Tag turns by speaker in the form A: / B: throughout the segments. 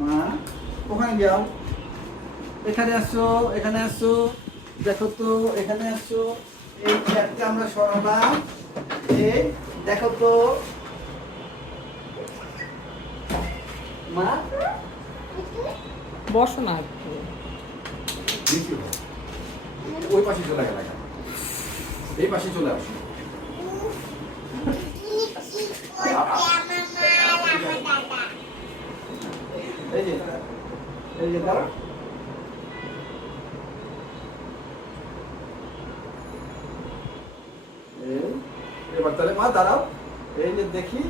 A: মা ওখানে যাও। এখানে আসছো এখানে আসছো দেখো তো এখানে আসছো এই চেয়ারটা আমরা সরালাম এই দেখো তো। মা?
B: বসো না।
A: ওই পাশে চলে গেল। এই পাশে চলে আসো এই যে এই যে দাঁড়া এবার তাহলে মা দাঁড়াও। এই যে দেখি।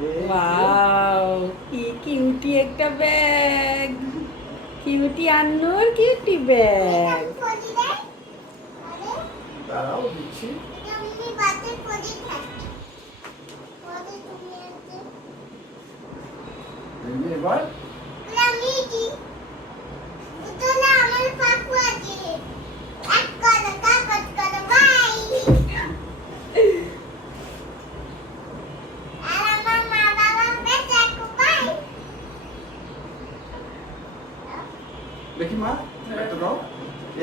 B: ওয়াও কি কিউটি একটা ব্যাগ। কিউটি আন্নুর কিউটি ব্যাগ।
A: দাঁড়াও দিচ্ছি। এবার দেখি মা একটা দাও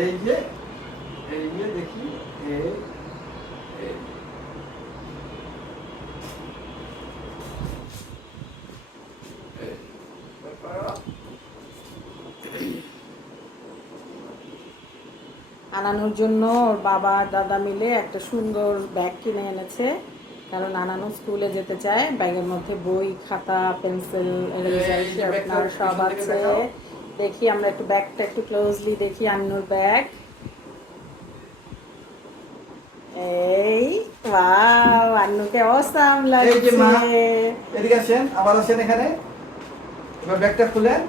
A: এই যে এই যে দেখি এই এই। এই।
B: আনানোর জন্য ওর বাবা দাদা মিলে একটা সুন্দর ব্যাগ কিনে এনেছে। কারণ আনানো স্কুলে যেতে চায় ব্যাগের মধ্যে বই খাতা পেন্সিল সব আছে। দেখি আমরা একটু ব্যাগটা একটু ক্লোজলি দেখি আন্নুর ব্যাগ। এই ওয়াও আন্নুকে অসাম
A: এই যে
B: লাগছে।
A: এদিকে আসেন আবার আসেন এখানে। এবার ব্যাগটা খুলেন।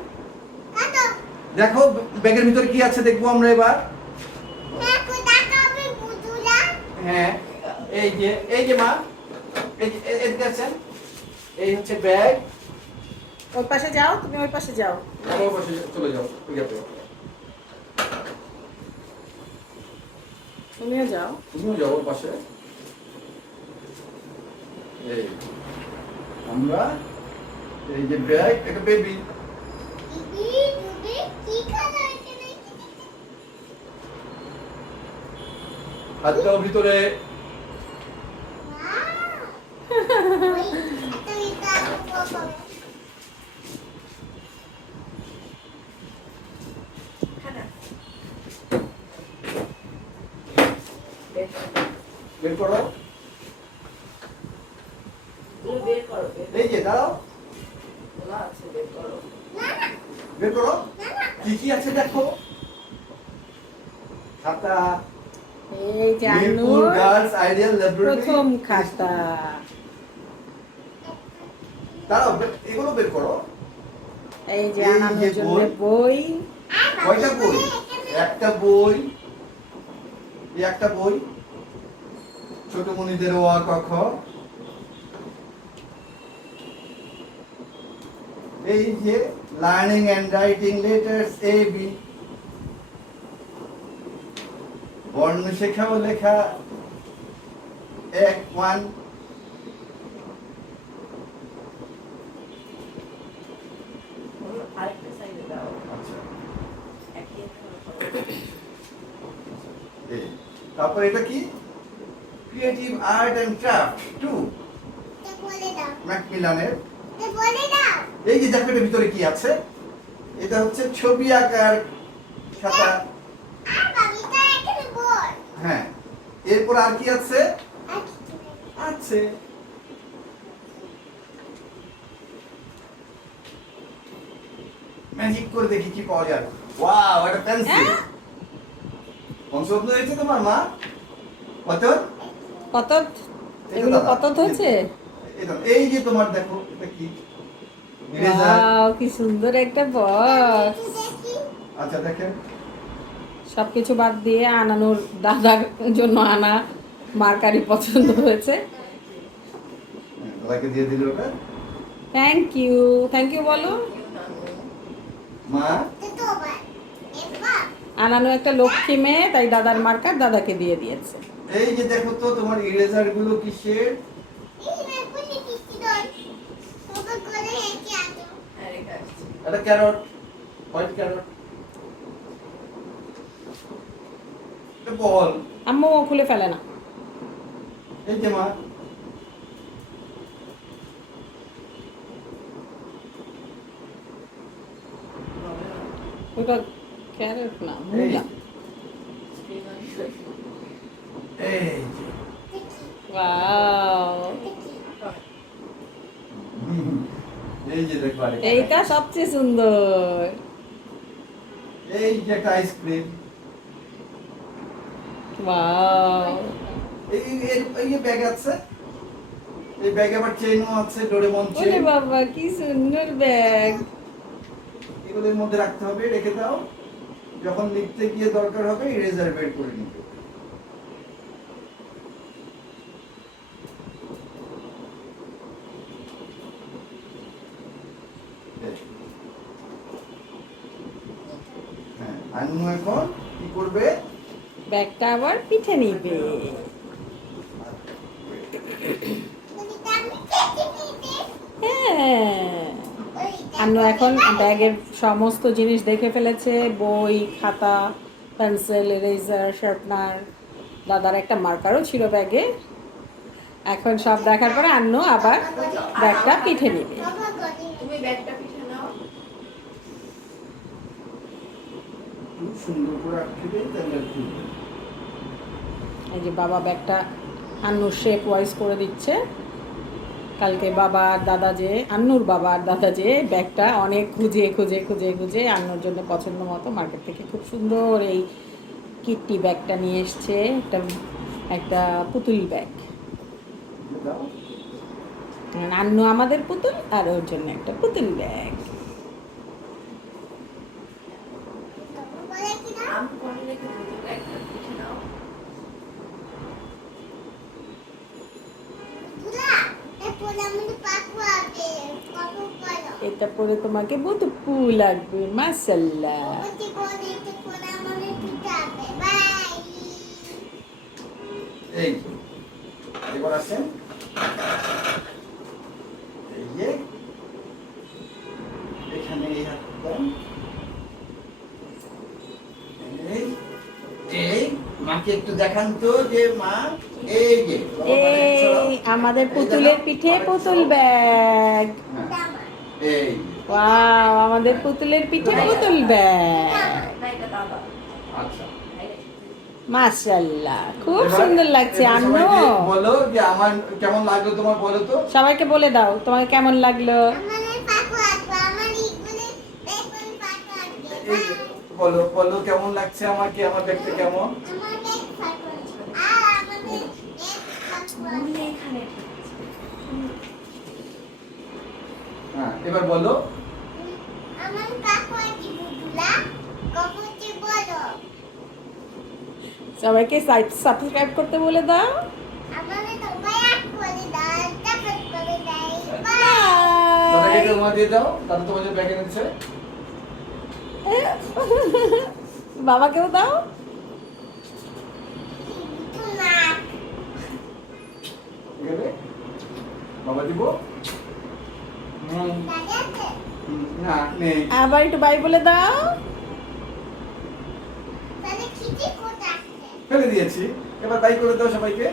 A: দেখো ব্যাগের ভিতরে কি আছে দেখব আমরা এবার। হ্যাঁ এই যে এই যে মা এই যে এ- এই হচ্ছে ব্যাগ।
B: ওই পাশে যাও তুমি ওই পাশে যাও।
A: পাশে চলে যাও
B: তুমিও যাও।
A: তুমিও যাও ওর পাশে। এই আমরা এই যে ব্যাগ একটা বেবি হাতটাও ভিতরে বের করো। এই যে দাঁড়াও। বের করো। কি কি আছে দেখো? খাতা।
B: এই যে
A: মিরপুর
B: আন্নুর
A: গার্লস আইডিয়াল ল্যাবরেটরি
B: প্রথম খাতা।
A: দাঁড়াও এগুলো বের করো।
B: এই যে আনানোর জন্য
A: বই।
B: বই।
A: কয়টা বই? একটা বই। এই একটা বই। ছোট মনিদের ও আ ক খ। এই যে learning and writing letters A B বর্ণ শেখা ও লেখা। এক ওয়ান। আচ্ছা। তারপর এটা কি? Creative art and craft two ম্যাকমিলানের। এই যে দেখো এটার ভিতরে কি আছে? এটা হচ্ছে ছবি আঁকার খাতা। হ্যাঁ। এরপর আর কি আছে? আছে। ম্যাজিক করে দেখি কি পাওয়া যায়। ওয়াও এটা পেন্সিল
B: হ্যাঁ?
A: বংশবন্ধ হয়েছে তোমার মা? কত
B: কত এগুলো কত হয়েছে?
A: এই যে তোমার দেখো এটা কি?
B: ওয়াও কি সুন্দর একটা বক্স
A: আচ্ছা দেখেন।
B: সবকিছু বাদ দিয়ে আনানোর দাদার জন্য আনা মার্কারি পছন্দ হয়েছে।
A: হ্যাঁ, দাদাকে দিয়ে দিল ওটা?
B: থ্যাংক ইউ থ্যাংক ইউ বলো।
A: মা?
B: আনানো একটা লক্ষ্মী মেয়ে তাই দাদার মার্কার দাদাকে দিয়ে দিয়েছে।
A: এই যে দেখো তো তোমার ইরেজারগুলো কিসের এটা ক্যারট হোয়াইট ক্যারট বল।
B: আম্মু খুলে ফেলে না।
A: এই যে মা।
B: ওটা ক্যারেট না মূলা।
A: এই
B: ওয়াও।
A: এই যে দেখো
B: এইটা সবচেয়ে সুন্দর।
A: এই যে একটা আইসক্রিম এই এই- ব্যাগ আছে এই ব্যাগে আবার চেনও আছে ডোরেমন
B: ওরে বাবা কি সুন্দর ব্যাগ
A: এগুলোর মধ্যে রাখতে হবে রেখে দাও। যখন লিখতে গিয়ে দরকার হবে ইরেজার বের করে নিবে হ্যাঁ এখন কি করবে?
B: ব্যাগটা আবার পিঠে নিবে। হ্যাঁ। আন্নু এখন ব্যাগের সমস্ত জিনিস দেখে ফেলেছে বই খাতা পেন্সিল ইরেজার শার্পনার দাদার একটা মার্কারও ছিল ব্যাগে। এখন সব দেখার পরে আন্নু আবার ব্যাগটা পিঠে নিবে।
C: তুমি ব্যাগটা পিঠে নাও।
A: খুব সুন্দর করে আটকে দেয় তাহলে আর কি হবে?
B: এই যে বাবা ব্যাগটা আন্নুর শেপ ওয়াইজ করে দিচ্ছে। কালকে বাবা আর দাদা যে, আন্নুর বাবা আর দাদা যে ব্যাগটা অনেক খুঁজে খুঁজে খুঁজে খুঁজে আন্নুর জন্য পছন্দ মতো মার্কেট থেকে খুব সুন্দর এই কিট্টি ব্যাগটা নিয়ে এসছে। একটা একটা পুতুল ব্যাগ। আন্নু আমাদের পুতুল আর ওর জন্য একটা পুতুল ব্যাগ
C: আম করে রেখে দিতে ব্যাগটা পিঠে নাও
B: এটা পরে তোমাকে বহুত পু লাগবে মাসাল্লাহ
A: এই এবার আসেন। এই যে এখানে এই হাতটা। এই এই মাকে একটু দেখান তো যে মা এই যে
B: আমাদের পুতুলের পিঠে পুতুল ব্যাগ।
A: হ্যাঁ, এই
B: ওয়াও আমাদের পুতুলের পিঠে পুতুল ব্যাগ।
C: না এটা
A: আচ্ছা।
B: মাশাল্লাহ খুব সুন্দর লাগছে আন্নু
A: বলো যে আমার কেমন লাগল তোমার বলো তো।
B: সবাইকে বলে দাও তোমাকে কেমন লাগল?
A: বলো বলো কেমন লাগছে আমাকে আমার দেখতে কেমন?
C: এখানে
A: হ্যাঁ এবার বলো।
D: আমার বলো
B: সবাইকে সাবস্ক্রাইব করতে বলে দাও।
A: দাদাকে তোমার দিয়ে দাও দাদা তোমাদের ব্যাগে নিচ্ছে।
B: বাবাকেও দাও।
A: বাবা দিব হুম,
D: দাদা আছে
A: হুম, না নেই
B: আবার একটু বাই বলে দাও।
A: ফেলে দিয়েছি। এবার বাই করে দাও সবাইকে।